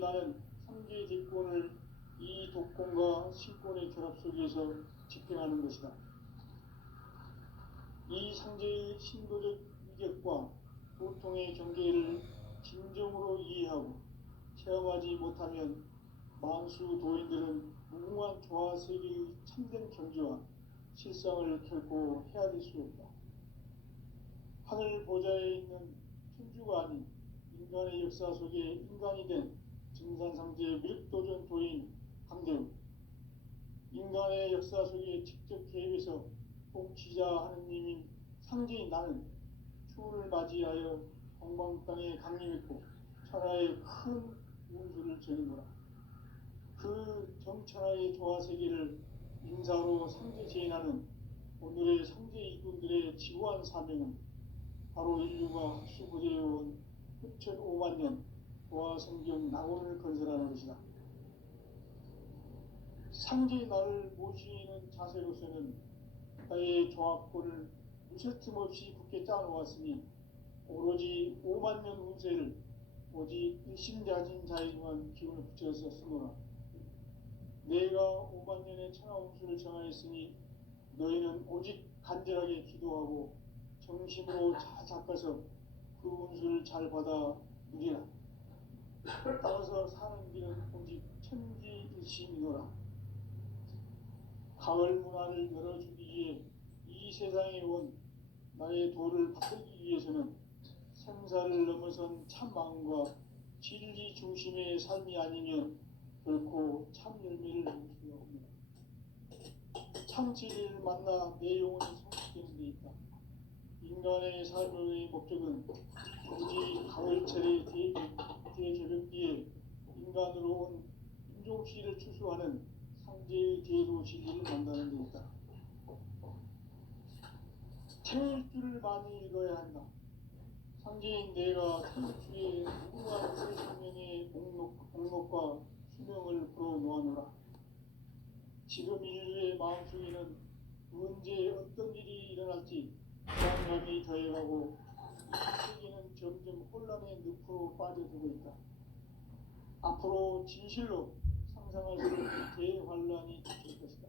나는 상제의 대권을 이 독권과 신권의 결합 속에서 집행하는 것이다. 이 상제의 신도적 위격과 고통의 경계를 진정으로 이해하고 체험하지 못하면 만수 도인들은 무궁한 조화 세계의 참된 경지와 실상을 결코 헤아릴 수 없다. 하늘 보좌에 있는 천주가 아닌 인간의 역사 속에 인간이 된 증산상제 밀도전 도인 강대우, 인간의 역사 속에 직접 개입해서 통치자 하느님인 상제인 나는 추후를 맞이하여 동방땅에 강림했고 천하의 큰 운수를 전이노라. 그 정천하의 조화세계를 인사로 상제 제인하는 오늘의 상제 이군들의 지구한 사명은 바로 인류가 학수부대해온 흡천 5만 년 조화성경 낙원을 건설하는 것이다. 상제의 나를 모시는 자세로서는 나의 조합권을 무쇠틈 없이 굳게 짜놓았으니 오로지 5만 년 운세를 오직 일심자진 자에게만 기운을 붙여서 쓰노라. 내가 5만 년의 천하 운수를 정하였으니 너희는 오직 간절하게 기도하고 정심으로 잘 닦아서 그 운수를 잘 받아 누리라. 따라서 사는 길은 오직 천지일심이노라. 가을 문화를 열어주기 위해 이 세상에 온 나의 도를 받들기 위해서는 생사를 넘어선 참 마음과 진리 중심의 삶이 아니면 결코 참 열매를 낼 수가 없습니다. 참 진리를 만나 내 영혼이 성숙되는 데 있다. 인간의 삶의 목적은 오직 가을철의 대개벽기에 인간으로 온 인종시를 추수하는 상제의 제도 진리를 만나는 데 있다. 태일주를 많이 읽어야 한다. 상제인 내가 태일주의 무궁한 새 생명의 목록과 수명을 풀어놓아노라. 지금 인류의 마음속에는 언제 어떤 일이 일어날지 불안감이 더해가고 이 세계는 점점 혼란의 늪으로 빠져들고 있다. 앞으로 진실로 상상할 수 없는 대환란이 닥칠 것이다.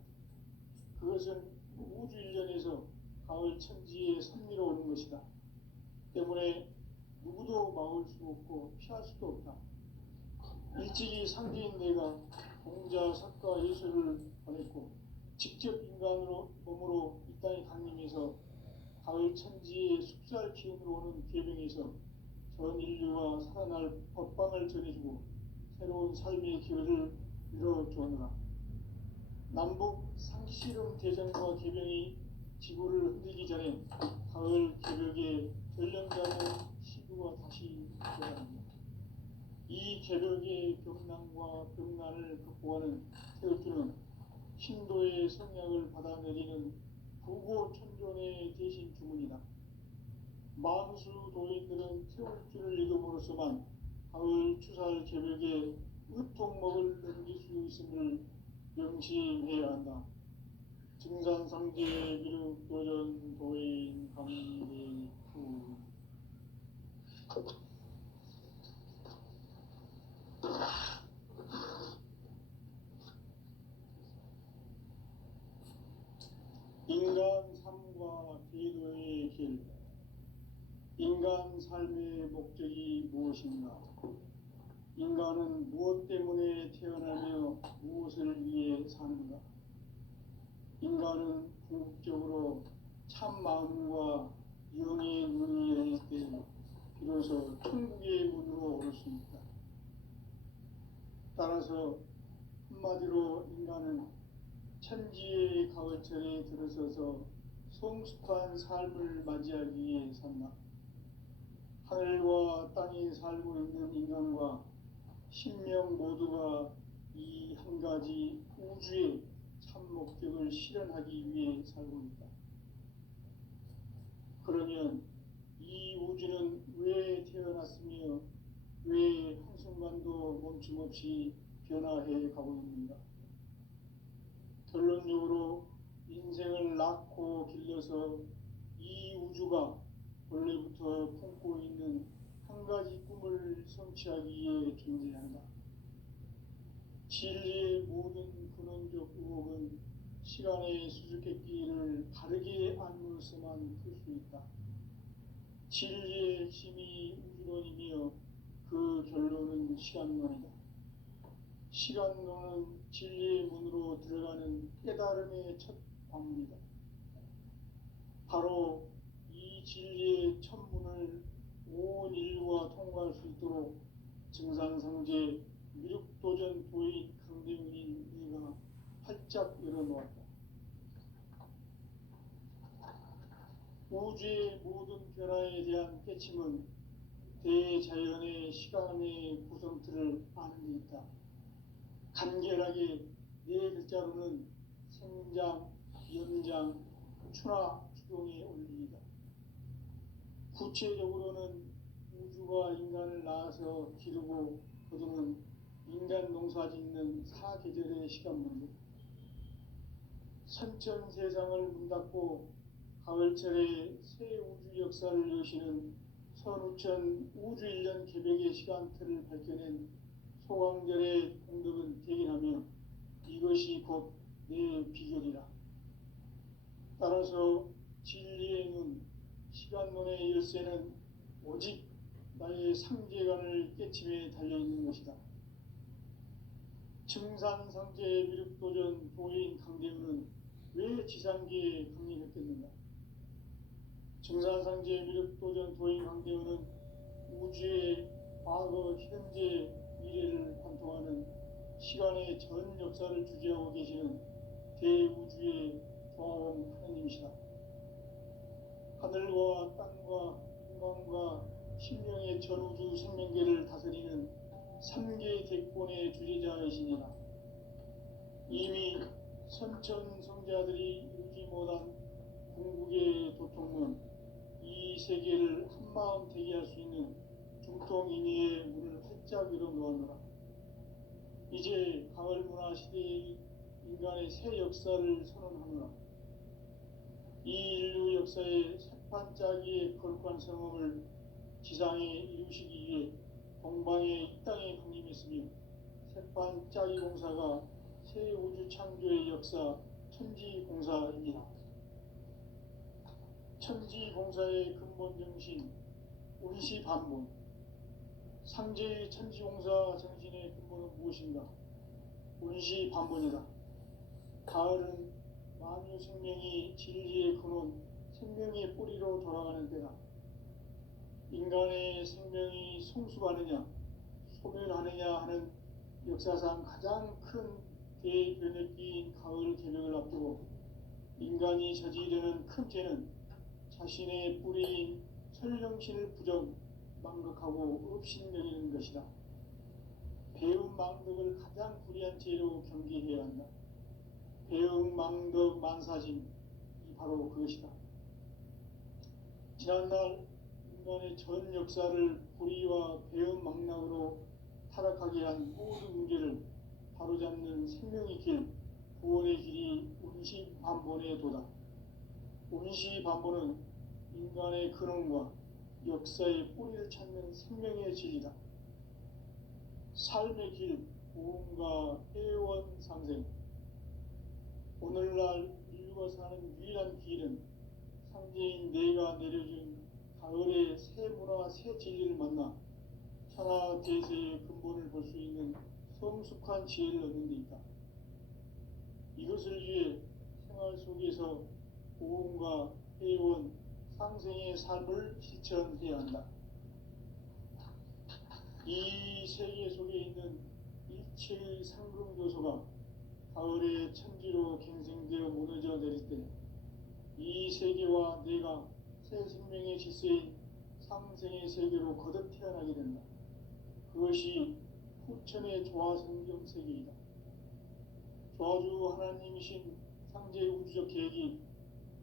그것은 우주 일련에서 가을 천지에 선미로 오는 것이다. 때문에 누구도 막을 수 없고 피할 수도 없다. 일찍이 상제인 내가 공자, 석가, 예수를 보냈고 직접 인간으로 몸으로 이 땅에 강림해서 가을 천지의 숲살 기운으로 오는 계병에서 전 인류가 살아날 법방을 전해주고 새로운 삶의 기회를 열어주었노라. 남북 상시름 대전과 계병이 지구를 흔들기 전에 가을 개벽의 전령자는 시구가 다시 일어납니다. 이 개벽의 병난과 병난을 극복하는 태울주는 신도의 성약을 받아내리는 부고천존의 대신 주문이다. 만수 도인들은 태울주를 읽음으로써만 가을 추살 개벽의 의통목을 넘길 수 있음을 명심해야 한다. 증산상제 미륵도전 도인 강대후. 인간 삶과 기도의 길. 인간 삶의 목적이 무엇인가? 인간은 무엇 때문에 태어나며 무엇을 위해 사는가? 인간은 궁극적으로 참 마음과 영의 눈이 열릴 때 비로소 천국의 문으로 올 수 있다. 따라서 한마디로 인간은 천지의 가을철에 들어서서 성숙한 삶을 맞이하기 위해 산다. 하늘과 땅에 살고 있는 인간과 신명 모두가 이 한 가지 우주의 참 목적을 실현하기 위해 살고 있다. 그러면 이 우주는 왜 태어났으며 왜 한순간도 멈춤없이 변화해 가고 있는가? 결론적으로 인생을 낳고 길러서 이 우주가 원래부터 품고 있는 한 가지 꿈을 성취하기 위해 존재한다. 진리의 모든 근원적 의혹은 시간의 수수께끼를 바르게 알므로서만 풀 수 있다. 진리의 핵심이 우주론이며 그 결론은 시간론이다. 시간론은 진리의 문으로 들어가는 깨달음의 첫 방문이다. 바로 이 진리의 첫 문을 온 인류가 통과할 수 있도록 증산상제 미륵도전 도인 강대문인 네가 활짝 열어놓았다. 우주의 모든 변화에 대한 깨침은 대자연의 시간의 구성틀을 아는 데 있다. 간결하게 네 글자로는 생장, 연장, 추나 추동의 원리이다. 구체적으로는 우주가 인간을 낳아서 기르고 거두는 인간 농사 짓는 사계절의 시간문이다. 선천 세상을 문 닫고 가을철에 새 우주 역사를 여시는 선우천 우주 1년 개벽의 시간틀을 밝혀낸 소강절의 공덕은 대견하며 이것이 곧 내 비결이라. 따라서 진리의 눈, 시간론의 열쇠는 오직 나의 상제관을 깨침에 달려있는 것이다. 증산상제 미륵도전 도인 강대문은 왜 지상계에 강림했겠는가? 증산상제 미륵도전 도인 강대문은 우주의 과거, 현재, 미래를 관통하는 시간의 전 역사를 주재하고 계시는 대우주의 조화원 하느님이시다. 하늘과 땅과 인간과 신령의 전우주 생명계를 다스리는 3개 대권의 주재자이시니라. 이미 선천성자들이 이루지 못한 궁극의 도통문, 이 세계를 한마음 되게 할 수 있는 중통인의의 문을 활짝 열어놓았노라. 이제 가을 문화 시대의 인간의 새 역사를 선언하노라. 이 인류 역사의 새판짜기의 거룩한 성험을 지상에 이루시기 위해 동방의 이 땅에 강림했으며 새판짜기 공사가 새 우주 창조의 역사 천지공사입니다. 천지공사의 근본 정신 운시반본. 상제의 천지공사 정신의 근본은 무엇인가? 운시반본이다. 가을은 만유 생명이 진리의 근원, 생명의 뿌리로 돌아가는 때다. 인간의 생명이 성숙하느냐, 소멸하느냐 하는 역사상 가장 큰 대변혁기인 가을 개벽을 앞두고 인간이 저지르는 큰 죄는 자신의 뿌리인 설령신을 부정, 망각하고 업신여기는 것이다. 배움 망덕을 가장 불의한 죄로 경계해야 한다. 배움 망덕 만사짐이 바로 그것이다. 지난날 인간의 전 역사를 불의와 배움 망락으로 타락하게 한 모든 문제를 바로잡는 생명의 길, 구원의 길이 운시반본의 도다. 운시반본은 인간의 근원과 역사의 뿌리를 찾는 생명의 진리다. 삶의 길, 보험과 회원 상생. 오늘날 인류가 사는 유일한 길은 상제인 내가 내려준 가을의 새 문화, 새 진리를 만나 천하 대세의 근본을 볼 수 있는 성숙한 지혜를 얻는 데 있다. 이것을 위해 생활 속에서 보험과 회원, 상생의 삶을 실천해야 한다. 이 세계 속에 있는 일체의 상금교소가 가을의 천지로 갱생되어 무너져 내릴 때 이 세계와 내가 새 생명의 질서인 상생의 세계로 거듭 태어나게 된다. 그것이 후천의 조화성경 세계이다. 조화주 하나님이신 상제의 우주적 계획이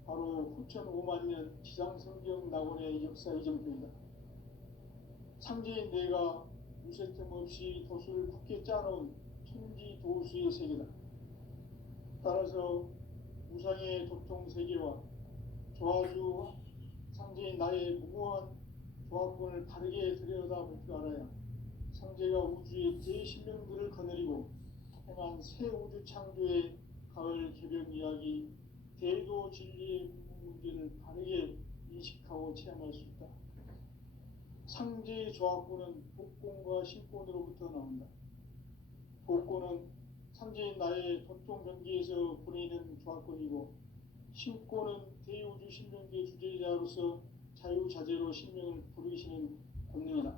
바로 후천 5만년 지상성경 낙원의 역사 이정표이다. 상제인 내가 무쇠틈 없이 도수를 굳게 짜놓은 천지 도수의 세계다. 따라서 우상의 도통 세계와 조화주 상제인 나의 무고한 조합권을 바르게 들여다볼 줄 알아야 상제가 우주의 제 신명들을 거느리고 통한 새 우주 창조의 가을 개벽 이야기, 대도 진리의 문제를 바르게 인식하고 체험할 수 있다. 상제의 조합구는 복권과 신권으로부터 나온다. 복권은 상제인 나의 돈통 경계에서 보내는 조합권이고, 신권은 대우주 신명계 주제자로서 자유자재로 신명을 부르시는 권능이다.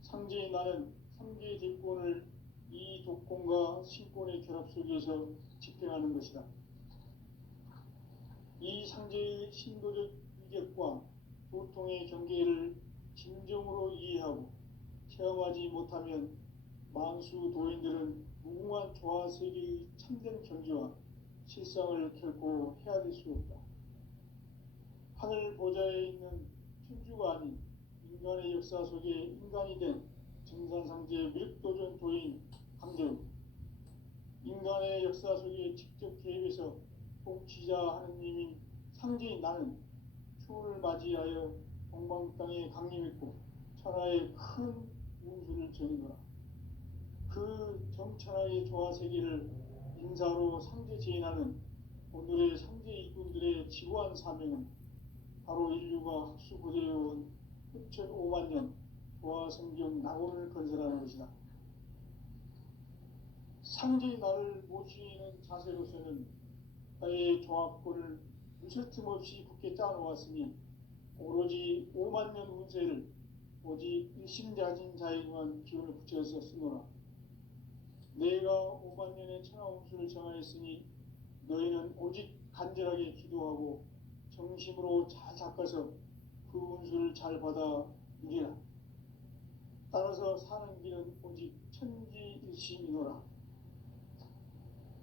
상제인 나는 상제의 대권을 이 독권과 신권의 결합 속에서 집행하는 것이다. 이 상제의 신도적 위격과 도통의 경계를 진정으로 이해하고 체험하지 못하면 만수 도인들은 무궁한 조화 세계의 참된 경지와 실상을 결코 헤아릴 수 없다. 하늘 보좌에 있는 천주가 아닌 인간의 역사 속에 인간이 된 증산상제 밀도전 도인 강대우, 인간의 역사 속에 직접 개입해서 통치자 하느님인 상제인 나는 추운을 맞이하여 동방 땅에 강림했고 천하의 큰 운수를 전이노라. 그 정천하의 조화 세계를 인사로 상제 제인하는 오늘의 상제 일꾼들의 지구한 사명은 바로 인류가 학수고대해온 6,500만 년 조화 성경 낙원을 건설하는 것이다. 상제의 나를 모시는 자세로서는 나의 조합권을 무설틈 없이 굳게 짜놓았으니 오로지 5만 년 운세를 오직 일심자진 자에게만 기운을 붙여서 쓰노라. 내가 5만 년의 천하 운수를 정하였으니 너희는 오직 간절하게 기도하고 정심으로 잘 닦아서 그 운수를 잘 받아 누리라. 따라서 사는 길은 오직 천지일심이노라.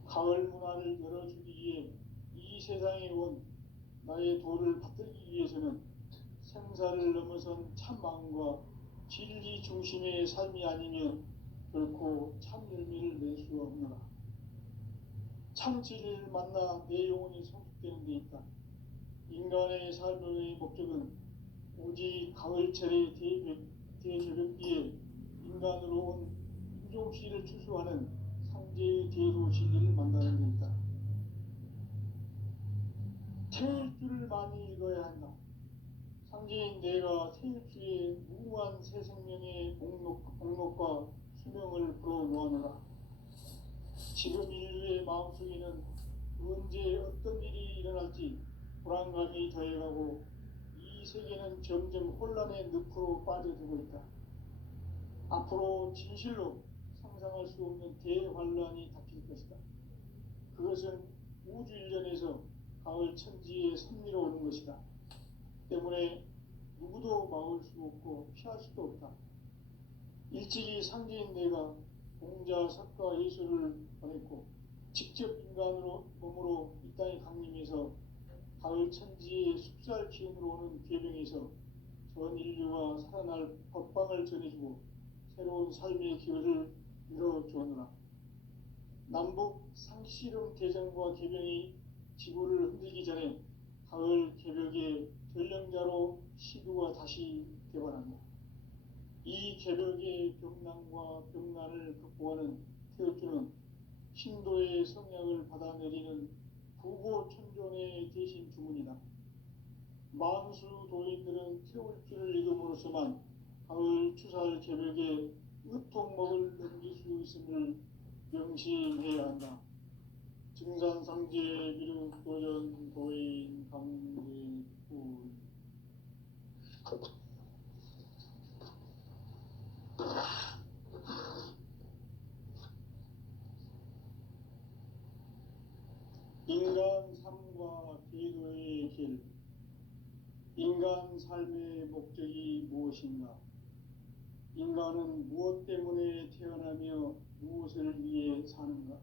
가을 문화를 열어주기 위해 이 세상에 온 나의 도를 받들기 위해서는 생사를 넘어선 참 마음과 진리 중심의 삶이 아니면 결코 참 열매를 낼 수 없노라. 참 진리를 만나 내 영혼이 성숙되는 데 있다. 인간의 삶의 목적은 오직 가을철의 대저벽기에 인간으로 온 인종씨를 추수하는 상제의 대도 진리를 만나는 데 있다. 태일주를 많이 읽어야 한다. 상제인 내가 태일주의 무궁한 새 생명의 목록과 수명을 불어모아노라. 지금 인류의 마음속에는 언제 어떤 일이 일어날지 불안감이 더해가고 이 세계는 점점 혼란의 늪으로 빠져들고 있다. 앞으로 진실로 상상할 수 없는 대환란이 닥칠 것이다. 그것은 우주 일련에서 가을 천지에 섭리로 오는 것이다. 때문에 누구도 막을 수 없고 피할 수도 없다. 일찍이 상제인 내가 공자, 석가, 예수를 보냈고 직접 인간으로 몸으로 이 땅에 강림해서 가을 천지의 숲살 기운으로 오는 괴병에서 전 인류가 살아날 법방을 전해주고 새로운 삶의 기회를 열어주었노라. 남북 상씨름 대전과 개병이 지구를 흔들기 전에 가을 개벽의 전령자로 시두가 다시 되어난다. 이 개벽의 병난과 병난을 극복하는 태엽주는 신도의 성약을 받아내리는 부고천존의 대신 주문이다. 만수 도인들은 태울주를 읽음으로써만 가을 추살 개벽의 으통목을 넘길 수 있음을 명심해야 한다. 증산상제 미륵도전 도인 강대군. 인간 삶과 기도의 길. 인간 삶의 목적이 무엇인가? 인간은 무엇 때문에 태어나며 무엇을 위해 사는가?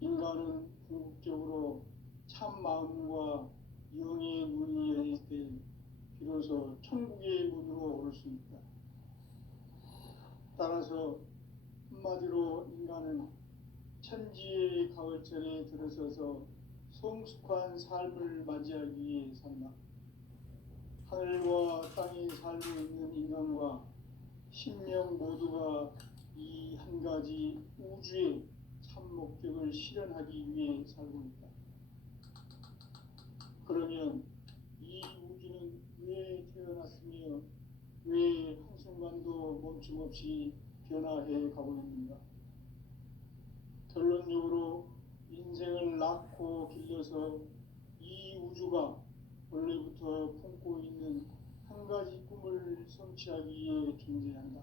인간은 궁극적으로 참 마음과 영의 문이 열릴 때 비로소 천국의 문으로 올 수 있다. 따라서 한마디로 인간은 천지의 가을철에 들어서서 성숙한 삶을 맞이하기 위해 산다. 하늘과 땅에 살고 있는 인간과 신명 모두가 이 한 가지 우주의 참 목적을 실현하기 위해 살고 있다. 그러면 이 우주는 왜 태어났으며 왜 한순간도 멈춤 없이 변화해 가고 있는가? 결론적으로 인생을 낳고 길러서 이 우주가 원래부터 품고 있는 한 가지 꿈을 성취하기 위해 존재한다.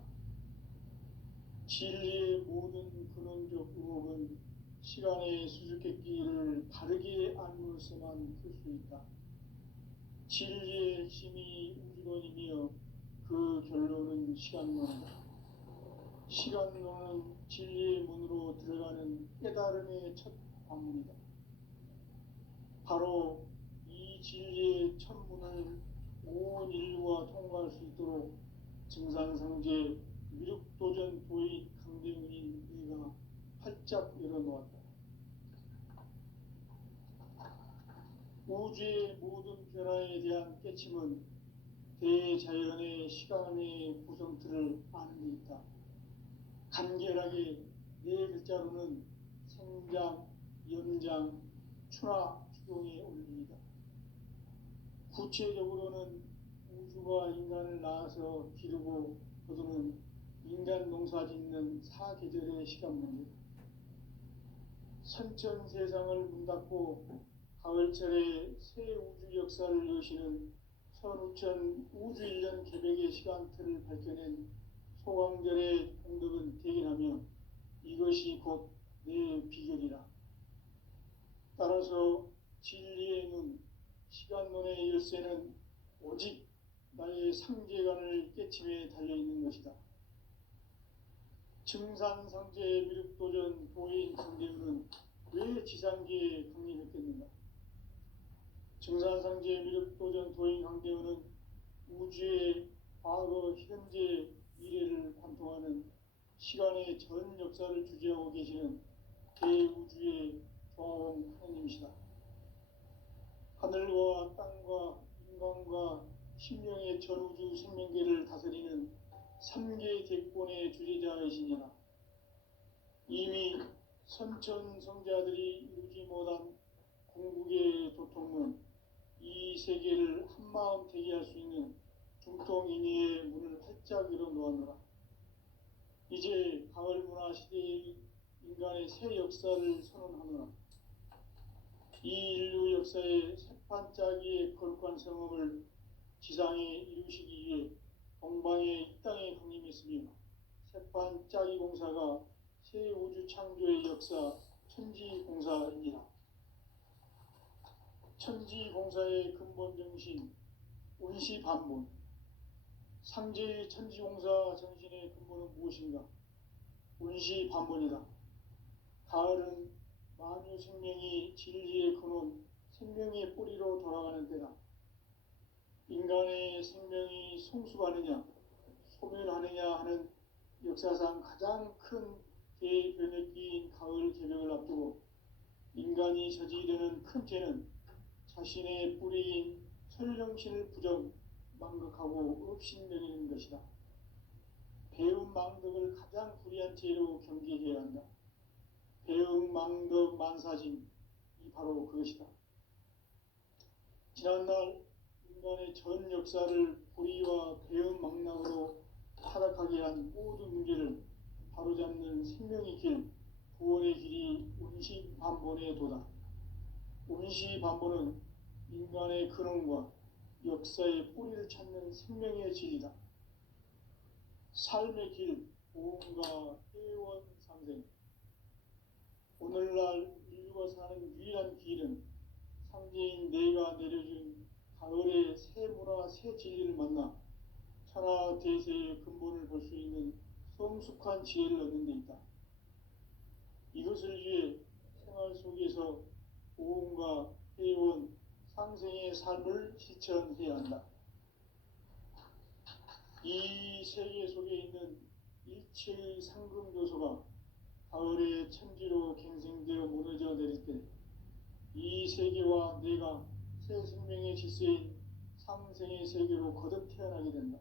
진리의 모든 근원적 의혹은 시간의 수수께끼를 바르게 알므로서만 풀 수 있다. 진리의 핵심이 우주론이며 그 결론은 시간론이다. 시간론은 진리의 문으로 들어가는 깨달음의 첫 관문이다. 바로 이 진리의 첫 문을 온 인류가 통과할 수 있도록 증산상제 미륵도전 도의 강대문인 내가 활짝 열어놓았다. 우주의 모든 변화에 대한 깨침은 대자연의 시간의 구성틀을 아는 데 있다. 간결하게 네 글자로는 생장, 연장, 추나 추동의 원리이다. 구체적으로는 우주가 인간을 낳아서 기르고 거두는 인간 농사 짓는 사계절의 시간 문제. 선천 세상을 문 닫고 가을철에 새 우주 역사를 여시는 선우천 우주 1년 개백의 시간틀을 밝혀낸 소강절의 공덕은 대견하며 이것이 곧 내 비결이라. 따라서 진리의 눈, 시간론의 열쇠는 오직 나의 상제관을 깨침에 달려있는 것이다. 증산상제 미륵도전 도인 강대문은 왜 지상계에 강림했겠는가? 증산상제 미륵도전 도인 강대문은 우주의 과거, 현재, 미래를 관통하는 시간의 전 역사를 주재하고 계시는 대우주의 조화원 하나님이시다. 하늘과 땅과 인간과 심령의 전우주 생명계를 다스리는 3개 대권의 주재자이시니라. 이미 선천 성자들이 이루지 못한 궁극의 도통문, 이 세계를 한마음 대기할 수 있는 중통인의의 문을 활짝 열어놓았노라. 이제 가을 문화 시대의 인간의 새 역사를 선언하노라. 이 인류 역사의 새판짜기의 거룩한 성험을 지상에 이루시기 위해 동방의 이 땅에 강림했으며 새판짜기 공사가 새 우주 창조의 역사 천지공사이니라. 천지공사의 근본 정신 운시반문. 상제의 천지공사 정신의 근본은 무엇인가? 운시반문이다. 가을은 만유 생명이 진리의 근원, 생명의 뿌리로 돌아가는 때다. 인간의 생명이 성숙하느냐, 소멸하느냐 하는 역사상 가장 큰 대변혁기인 가을 개벽을 앞두고 인간이 저지르는 큰 죄는 자신의 뿌리인 설령신을 부정, 망각하고 업신여기는 것이다. 배움 망덕을 가장 불의한 죄로 경계해야 한다. 배움 망덕 만사진, 이 바로 그것이다. 지난날 인간의 전 역사를 불의와 배움 망락으로 타락하게 한 모든 문제를 바로잡는 생명의 길, 구원의 길이 운시반본의 도다. 운시반본은 인간의 근원과 역사의 뿌리를 찾는 생명의 질이다. 삶의 길, 보험과 회원 상생. 오늘날 인류가 사는 유일한 길은 상제인 내가 내려준 가을의 새 문화, 새 진리를 만나 천하 대세의 근본을 볼 수 있는 성숙한 지혜를 얻는 데 있다. 이것을 위해 생활 속에서 보험과 회원, 상생의 삶을 실천해야 한다. 이 세계 속에 있는 일체의 상금 요소가 가을의 천지로 갱생되어 무너져 내릴 때 이 세계와 내가 새 생명의 질서인 상생의 세계로 거듭 태어나게 된다.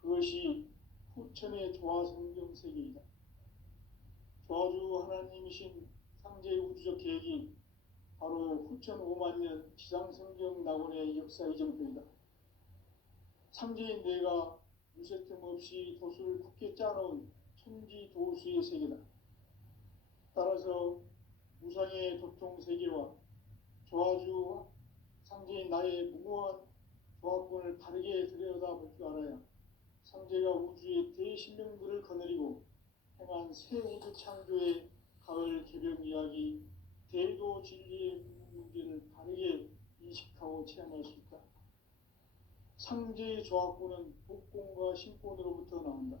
그것이 후천의 조화성경 세계이다. 조아주 하나님이신 상제의 우주적 계획이 바로 후천 5만 년 지상성경 낙원의 역사 이정표이다. 상제인 내가 무쇠틈 없이 도수를 굳게 짜놓은 천지 도수의 세계다. 따라서 무상의 도통 세계와 조아주 상제인 나의 무모한 조합권을 바르게 들여다볼 줄 알아야 상제가 우주의 대신명들을 거느리고 행한 새 우주 창조의 가을 개벽 이야기, 대도 진리의 문제를 바르게 인식하고 체험할 수 있다. 상제의 조합권은 복권과 신권으로부터 나온다.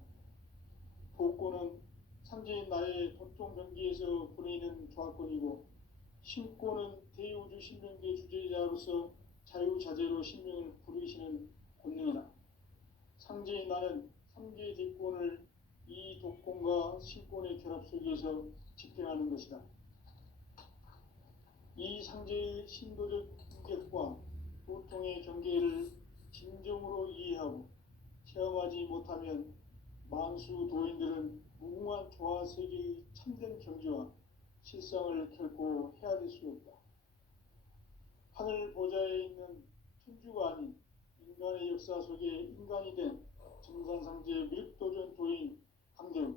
복권은 상제인 나의 도통 경기에서 보내는 조합권이고, 신권은 대우주 신명계 주제자로서 자유자재로 신명을 부르시는 권능이다. 상제인 나는 상제의 대권을 이 독권과 신권의 결합 속에서 집행하는 것이다. 이 상제의 신도적 인격과 도통의 경계를 진정으로 이해하고 체험하지 못하면 만수 도인들은 무궁한 조화 세계의 참된 경지와 실상을 결코 헤아릴 수 없다. 하늘 보좌에 있는 천주가 아닌 인간의 역사 속에 인간이 된 정산상제 밀도전 도인 강대우,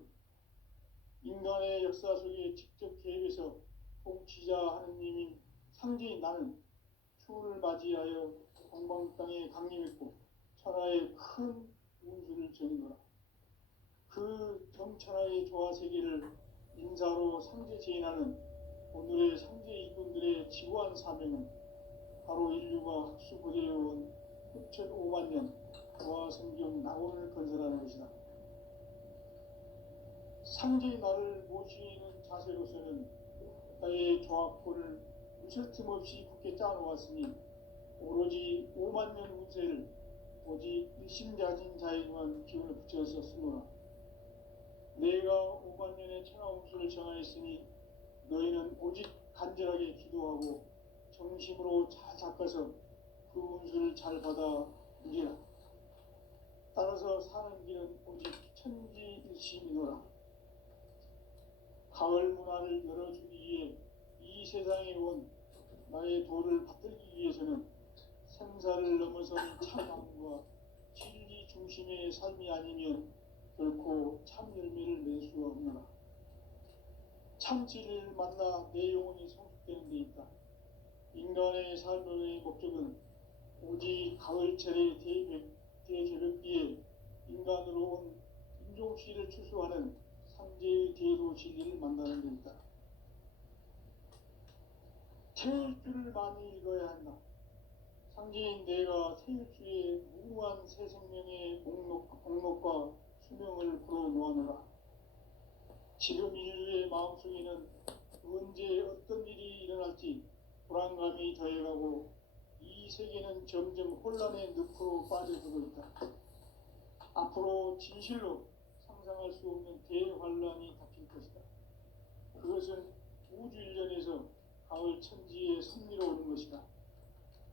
인간의 역사 속에 직접 개입해서 통치자 하느님인 상제인 나는 추운을 맞이하여 동방 땅에 강림했고 천하의 큰 운수를 전이노라. 그 정천하의 조화 세계를 인사로 상제 제인하는 오늘의 상제 일꾼들의 지구한 사명은 바로 인류가 흡수부대해온 후천 5만 년 조화 성경 낙원을 건설하는 것이다. 상제의 나를 모시는 자세로서는 나의 조합권을 무쇠 틈 없이 굳게 짜놓았으니 오로지 5만 년 운세를 오직 일심자진 자에게만 기운을 붙여서 쓰노라. 내가 5만 년의 천하 운수를 정하였으니 너희는 오직 간절하게 기도하고 정심으로 잘 닦아서 그 운수를 잘 받아 누리라. 따라서 사는 길은 오직 천지일심이노라. 가을 문화를 열어주기 위해 이 세상에 온 나의 도를 받들기 위해서는 생사를 넘어선 참함과 진리 중심의 삶이 아니면 결코 참 열매를 낼 수 없노라. 참 진리를 만나 내 영혼이 성숙되는 데 있다. 인간의 삶의 목적은 오직 가을철의 대개벽기에 인간으로 온 인종씨를 추수하는 상제의 대도 진리를 만나는 데 있다. 태일주를 많이 읽어야 한다. 상제인 내가 태일주의 무궁한 새 생명의 목록과 수명을 불어놓아노라. 지금 인류의 마음속에는 언제 어떤 일이 일어날지 불안감이 더해가고 이 세계는 점점 혼란의 늪으로 빠져들고 있다. 앞으로 진실로 상상할 수 없는 대환란이 닥칠 것이다. 그것은 우주 일련에서 가을 천지에 섭리로 오는 것이다.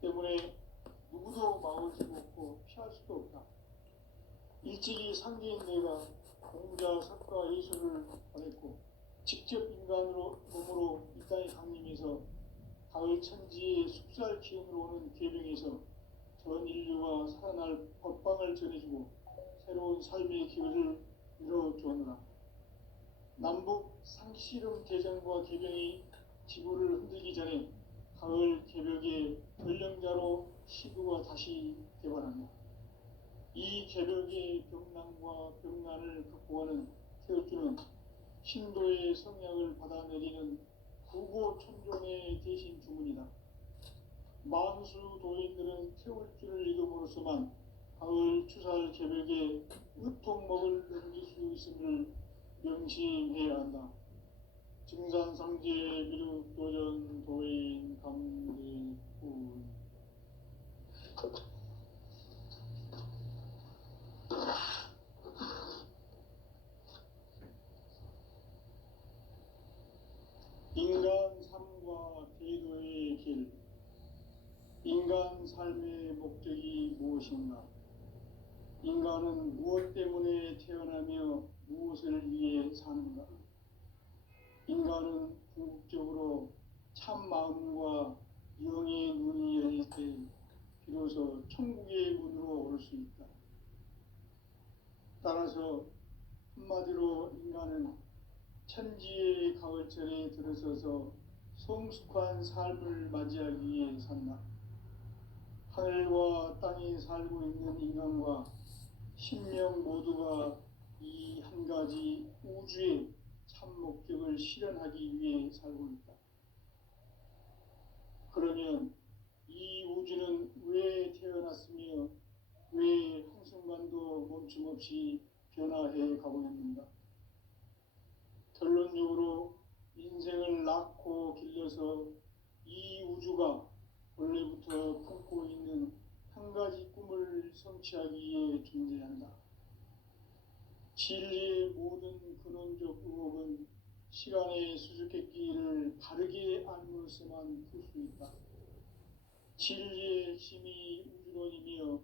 때문에 누구도 막을 수 없고 피할 수도 없다. 일찍이 상제인 내가 공자, 석가, 예수를 보냈고 직접 인간으로 몸으로 이 땅에 강림해서 가을 천지의 숙살 기운으로 오는 계명에서 전 인류가 살아날 법방을 전해주고 새로운 삶의 기회를 이뤄주었노라. 남북 상씨름 대전과 계명이 지구를 흔들기 전에 가을 개벽의 전령자로 시구가 다시 개발한다. 이 개벽의 병난과 병난을 극복하는 태엽주는 신도의 성약을 받아내리는 구고천종의 대신 주문이다. 만수 도인들은 태울주를 읽음으로써만 가을 추살 개벽의 의통목을 넘길 수 있음을 명심해야 한다. 증산상제 미륵도전 도인 감대군. 인간 삶과 대도의 길. 인간 삶의 목적이 무엇인가? 인간은 무엇 때문에 태어나며 무엇을 위해 사는가? 인간은 궁극적으로 참 마음과 영의 눈이 열릴 때 비로소 천국의 문으로 올 수 있다. 따라서 한마디로 인간은 천지의 가을철에 들어서서 성숙한 삶을 맞이하기 위해 산다. 하늘과 땅에 살고 있는 인간과 신명 모두가 이 한 가지 우주의 참 목적을 실현하기 위해 살고 있다. 그러면 이 우주는 왜 태어났으며 왜 한순간도 멈춤없이 변화해 가고 있는가? 결론적으로 인생을 낳고 길러서 이 우주가 원래부터 품고 있는 한 가지 꿈을 성취하기 위해 존재한다. 진리의 모든 근원적 의혹은 시간의 수수께끼를 바르게 알므로서만 풀 수 있다. 진리의 핵심이 우주론이며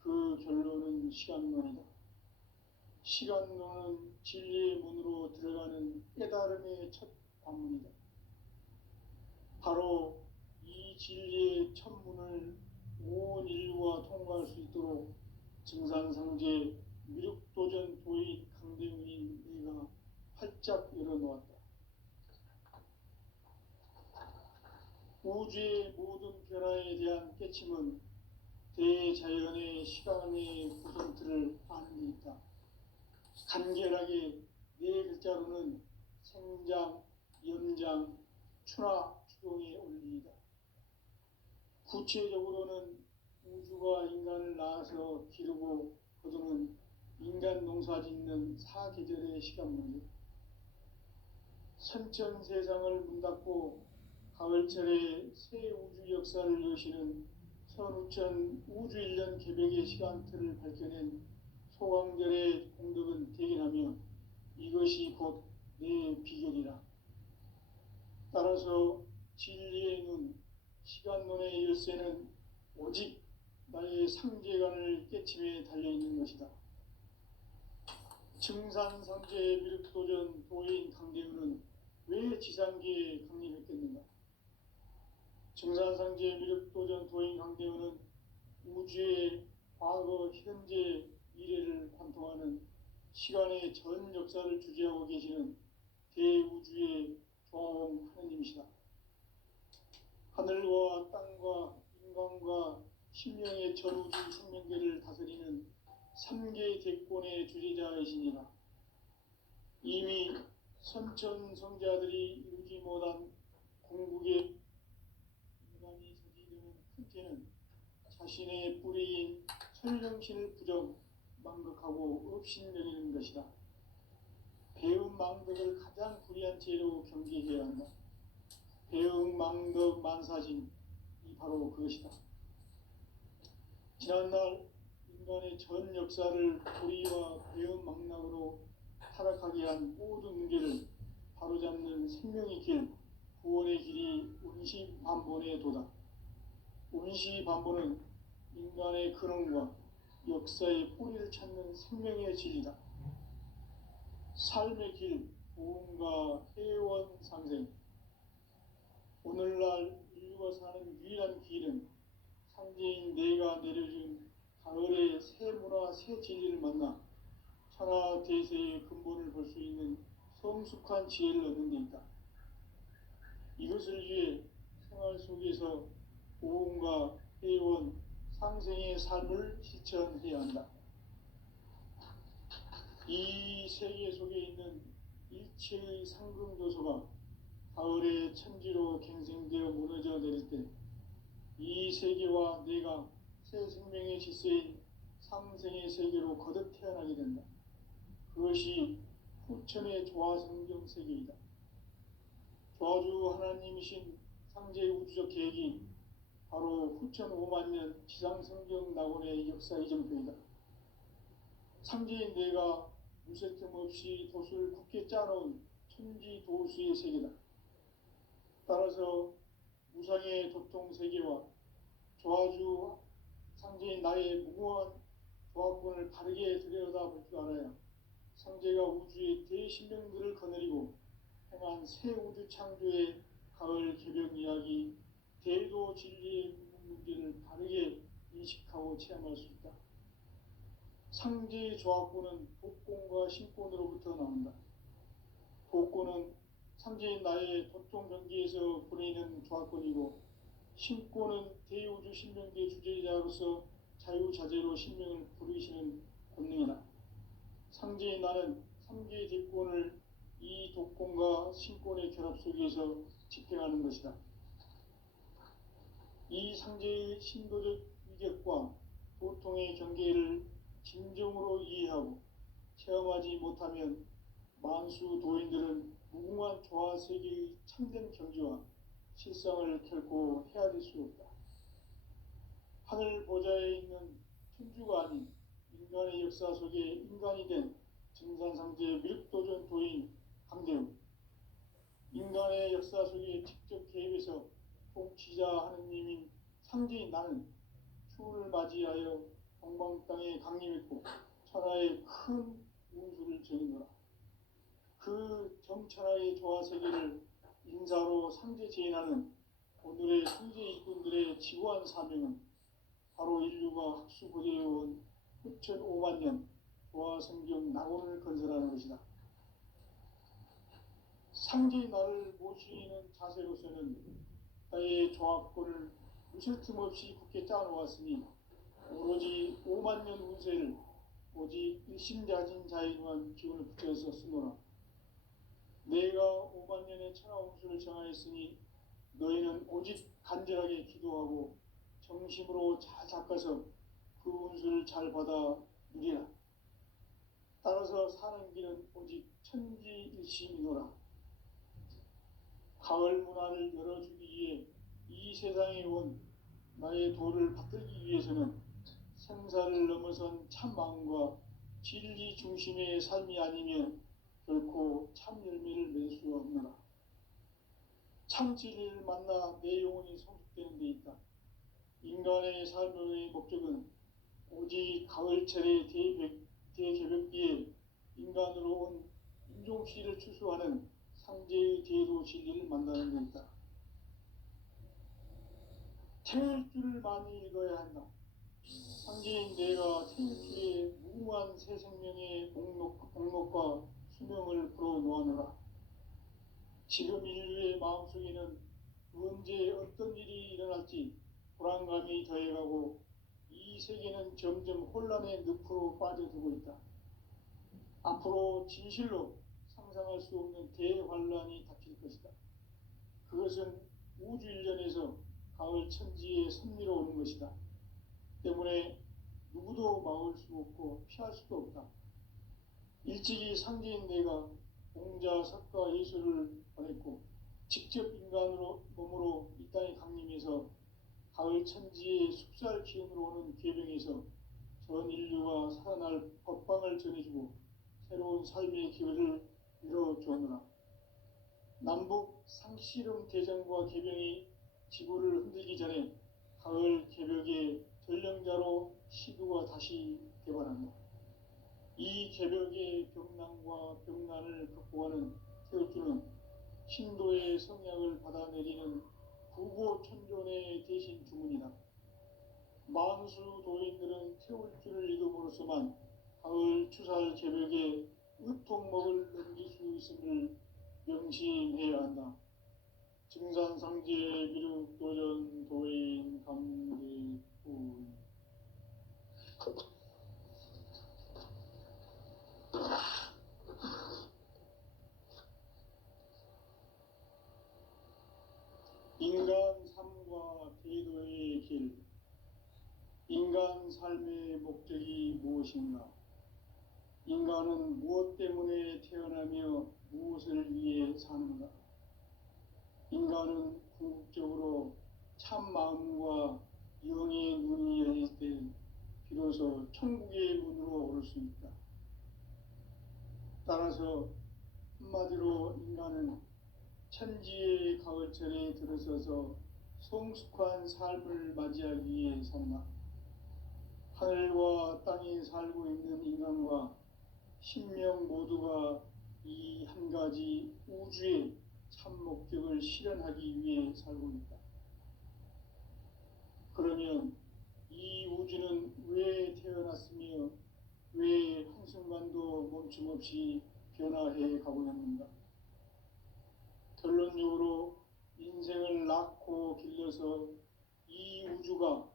그 결론은 시간론이다. 시간론은 진리의 문으로 들어가는 깨달음의 첫 관문이다. 바로 이 진리의 첫 문을 온 인류가 통과할 수 있도록 증산상제 미륵도전 도인 강대웅인 내가 활짝 열어놓았다. 우주의 모든 변화에 대한 깨침은 대자연의 시간의 구성틀을 아는 데 있다. 간결하게 네 글자로는 생장, 염장, 추나 추동의 원리이다. 구체적으로는 우주가 인간을 낳아서 기르고 거두는 인간 농사 짓는 사계절의 시간 문제. 선천 세상을 문 닫고 가을철에 새 우주 역사를 여시는 선우천 우주 1년 개백의 시간틀을 밝혀낸 소강절의 공덕은 대견하며 이것이 곧 내 비결이라. 따라서 진리의 눈, 시간론의 열쇠는 오직 나의 상제관을 깨침에 달려있는 것이다. 증산상제 미륵도전 도인 강대우는 왜 지상계에 강림했겠는가? 증산상제 미륵도전 도인 강대우는 우주의 과거, 현재, 미래를 관통하는 시간의 전 역사를 주재하고 계시는 대우주의 조화홍 하느님이시다. 하늘과 땅과 인간과 신명의 전우주 생명계를 다스리는 3개 대권의 주재자이시니라. 이미 선천성자들이 이루지 못한 궁극의 인간이 저지르는 큰 죄는 자신의 뿌리인 설령신을 부정, 망극하고 업신여기는 것이다. 배움 망덕을 가장 불의한 죄로 경계해야 한다. 배움 망덕 만사진이 바로 그것이다. 지난날 인간의 전 역사를 불의와 배움 망락으로 타락하게 한 모든 문제를 바로잡는 생명의 길, 구원의 길이 운시반본의 도다. 운시반본은 인간의 근원과 역사의 뿌리를 찾는 생명의 진리다. 삶의 길, 보험과 회원 상생. 오늘날 인류가 사는 유일한 길은 상제인 내가 내려준 가을의 새 문화, 새 진리를 만나 천하 대세의 근본을 볼 수 있는 성숙한 지혜를 얻는 데 있다. 이것을 위해 생활 속에서 보험과 회원, 상생의 삶을 실천해야 한다. 이 세계 속에 있는 일체의 상승조소가 가을의 천지로 갱생되어 무너져 내릴 때 이 세계와 내가 새 생명의 질서인 상생의 세계로 거듭 태어나게 된다. 그것이 후천의 조화성경 세계이다. 조화주 하나님이신 상제의 우주적 계획이 바로 후천 5만 년 지상성경 낙원의 역사 이정표이다. 상제인 내가 무쇠 틈 없이 돛을 굳게 짜놓은 천지도수의 세계다. 따라서 무상의 도통세계와 조화주 상제인 나의 무궁한 조화권을 바르게 들여다볼 줄 알아야 상제가 우주의 대신명들을 거느리고 행한 다양한 새 우주 창조의 가을 개벽 이야기, 대도 진리의 문제를 다르게 인식하고 체험할 수 있다. 상제의 조합구는 복권과 신권으로부터 나온다. 복권은 상제인 나의 도통 경계에서 보내는 조합권이고, 신권은 대우주 신명계 주제자로서 자유자재로 신명을 부르시는 권능이다. 상제인 나는 3개의 대권을 이 독권과 신권의 결합 속에서 집행하는 것이다. 이 상제의 신도적 위격과 도통의 경계를 진정으로 이해하고 체험하지 못하면 만수 도인들은 무궁한 조화 세계의 참된 경지와 실상을 결코 헤아릴 수 없다. 하늘 보좌에 있는 천주가 아닌 인간의 역사 속에 인간이 된 증산상제 미륵도전 도인 강대웅, 인간의 역사 속에 직접 개입해서 통치자 하느님인 상제인 나는 추운을 맞이하여 동방 땅에 강림했고 천하의 큰 운수를 정인노라. 그 정천하의 조화 세계를 인사로 상제 제인하는 오늘의 상제 일꾼들의 지구한 사명은 바로 인류가 학수 고대해온 후천 5만 년 조화 성경 낙원을 건설하는 것이다. 상제의 나를 모시는 자세로서는 나의 조합권을 무실 틈 없이 굳게 짜놓았으니 오로지 5만 년 운세를 오직 일심자진 자에만 기운을 붙여서 쓰노라. 내가 5만 년의 천하 운수를 정하였으니 너희는 오직 간절하게 기도하고 정심으로 잘 닦아서 그 운수를 잘 받아 누리라. 따라서 사는 길은 오직 천지일심이노라. 가을 문화를 열어주기 위해 이 세상에 온 나의 도를 받들기 위해서는 생사를 넘어선 참 마음과 진리 중심의 삶이 아니면 결코 참 열매를 맺을 수 없노라. 참 진리를 만나 내 영혼이 성숙되는 데 있다. 인간의 삶의 목적은 오직 가을철의 대개벽기에 인간으로 온 인종시를 추수하는 상제의 대도 진리를 만나는 데 있다. 태일 줄을 많이 읽어야 한다. 상제인 내가 태일 줄에 무궁한 새 생명의 목록과 수명을 불어놓아노라. 지금 인류의 마음속에는 언제 어떤 일이 일어날지 불안감이 더해가고 이 세계는 점점 혼란의 늪으로 빠져들고 있다. 앞으로 진실로 상상할 수 없는 대환란이 닥칠 것이다. 그것은 우주 일련에서 가을 천지의 섭리로 오는 것이다. 때문에 누구도 막을 수 없고 피할 수도 없다. 일찍이 상제인 내가 공자, 석가, 예수를 보냈고 직접 인간으로 몸으로 이 땅에 강림해서 가을 천지의 숙살 기운으로 오는 계병에서 전 인류가 살아날 법방을 전해주고 새로운 삶의 기회를 이뤄주느라. 남북 상씨름 대전과 계병이 지구를 흔들기 전에 가을 개벽의 전령자로 시두가 다시 개발한다. 이 개벽의 병난과 병난을 극복하는 태울주는 신도의 성약을 받아내리는 구고천존의 대신 주문이다. 만수 도인들은 태울주를 읽음으로써만 가을 추살 개벽에 의통목을 넘길 수 있음을 명심해야 한다. 증산상제 미륵도전 도인 감대군. 인간 삶과 대도의 길. 인간 삶의 목적이 무엇인가? 인간은 무엇 때문에 태어나며 무엇을 위해 사는가? 인간은 궁극적으로 참 마음과 영의 눈이 열릴 때 비로소 천국의 문으로 오를 수 있다. 따라서 한마디로 인간은 천지의 가을철에 들어서서 성숙한 삶을 맞이하기 위해 산다. 하늘과 땅에 살고 있는 인간과 신명 모두가 이 한 가지 우주의 참 목적을 실현하기 위해 살고 있다. 그러면 이 우주는 왜 태어났으며 왜 한순간도 멈춤 없이 변화해 가고 있는가? 결론적으로 인생을 낳고 길러서 이 우주가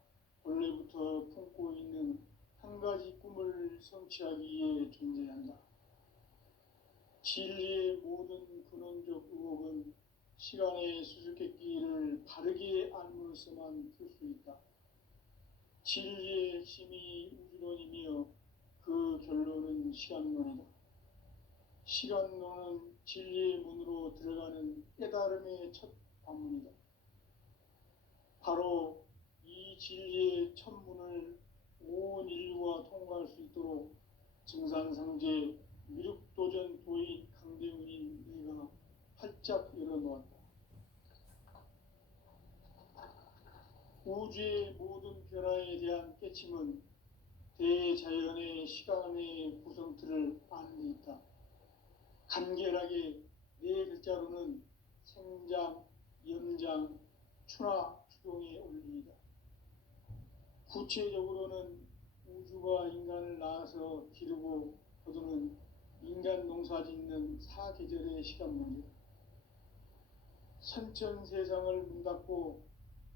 원래부터 품고 있는 한 가지 꿈을 성취하기 위해 존재한다. 진리의 모든 근원적 의혹은 시간의 수수께끼를 바르게 알므로서만 풀 수 있다. 진리의 핵심이 우주론이며 그 결론은 시간론이다. 시간론은 진리의 문으로 들어가는 깨달음의 첫 관문이다. 바로 이 진리의 첫 문을 온 인류가 통과할 수 있도록 증산상제 미륵도전 도인 강대훈인 내가 활짝 열어놓았다. 우주의 모든 변화에 대한 깨침은 대자연의 시간의 구성틀을 아는 데 있다. 간결하게 네 글자로는 생장, 연장, 추나 추동의 원리이다. 구체적으로는 우주가 인간을 낳아서 기르고 거두는 인간 농사 짓는 사계절의 시간 문제다. 선천 세상을 문 닫고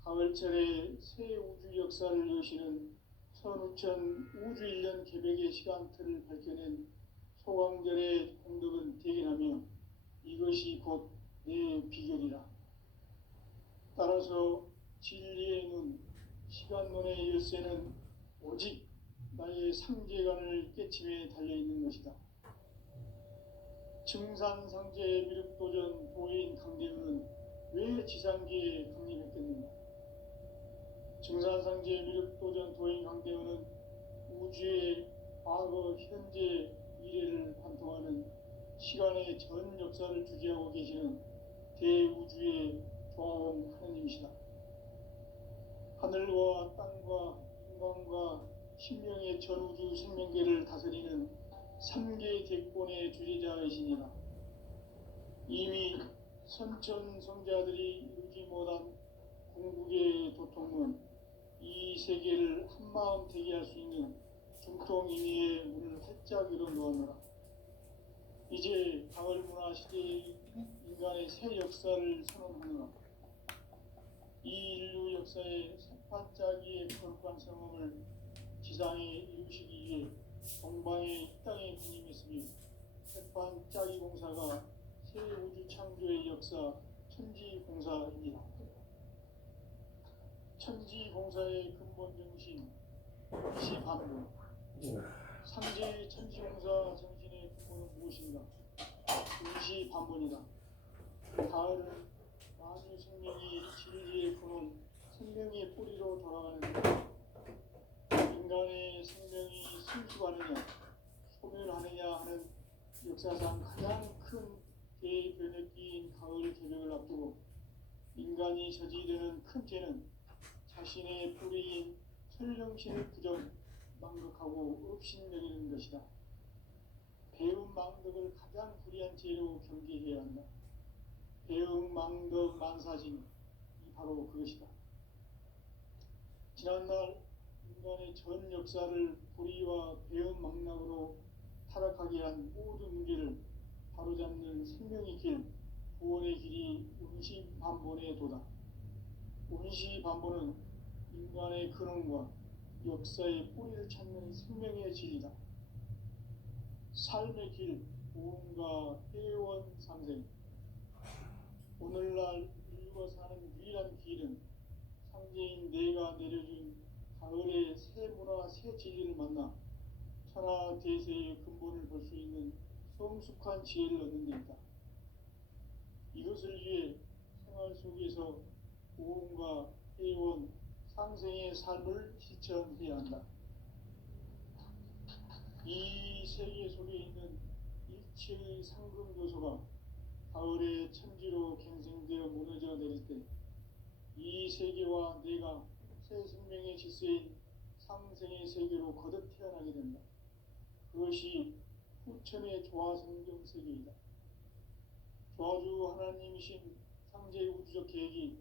가을철에 새 우주 역사를 여시는 선우천 우주 1년 개백의 시간틀을 밝혀낸 소강절의 공덕은 대견하며 이것이 곧 내 비결이라. 따라서 진리의 눈, 시간론의 열쇠는 오직 나의 상제관을 깨침에 달려있는 것이다. 증산상제 미륵도전 도인 강대훈은 왜 지상계에 강림했겠는가? 증산상제 미륵도전 도인 강대훈은 우주의 과거, 현재, 미래를 관통하는 시간의 전 역사를 주재하고 계시는 대우주의 조화원 하느님이시다. 하늘과 땅과 인간과 신명의 전우주 생명계를 다스리는 3개 대권의 주재자이시니라. 이미 선천성자들이 이루지 못한 궁극의 도통은 이 세계를 한마음 되게 할 수 있는 중통인의의 문을 활짝 열어놓았노라. 이제 가을문화 시대의 인간의 새 역사를 선언하노라. 이 인류 역사의 새반짝이의 거룩한 성험을 지상에 이루시기 위해 동방의 이 땅에 군림했으며 새반짝이 공사가 새 우주 창조의 역사 천지공사입니다. 천지공사의 근본 정신 임시반본. 상제의 천지공사 정신의 근본은 무엇인가? 임시반본이다. 가을은 만유 생명이 진리의 근원, 생명의 뿌리로 돌아가는데 인간의 생명이 승수하느냐, 소멸하느냐 하는 역사상 가장 큰 대변혁기인 가을 개벽을 앞두고 인간이 저지르는 큰 죄는 자신의 뿌리인 천령신을 부정, 망극하고 업신여기는 것이다. 배움 망덕을 가장 불의한 죄로 경계해야 한다. 배움 망덕 만사진이 바로 그것이다. 지난날 인간의 전 역사를 불의와 배움 망락으로 타락하게 한 모든 문제를 바로잡는 생명의 길, 구원의 길이 운시반본의 도다. 운시반본은 인간의 근원과 역사의 뿌리를 찾는 생명의 질이다. 삶의 길, 고음과 회원 상생. 오늘날 인류가 사는 유일한 길은 상제인 내가 내려준 가을의 새 문화, 새 진리를 만나 천하 대세의 근본을 볼 수 있는 성숙한 지혜를 얻는 데 있다. 이것을 위해 생활 속에서 고음과 회원, 상생의 삶을 실천해야 한다. 이 세계 속에 있는 일체의 상금 요소가 가을의 천지로 갱생되어 무너져 내릴 때 이 세계와 내가 새 생명의 질서인 상생의 세계로 거듭 태어나게 된다. 그것이 후천의 조화성경 세계이다. 조화주 하나님이 주신 상제의 우주적 계획이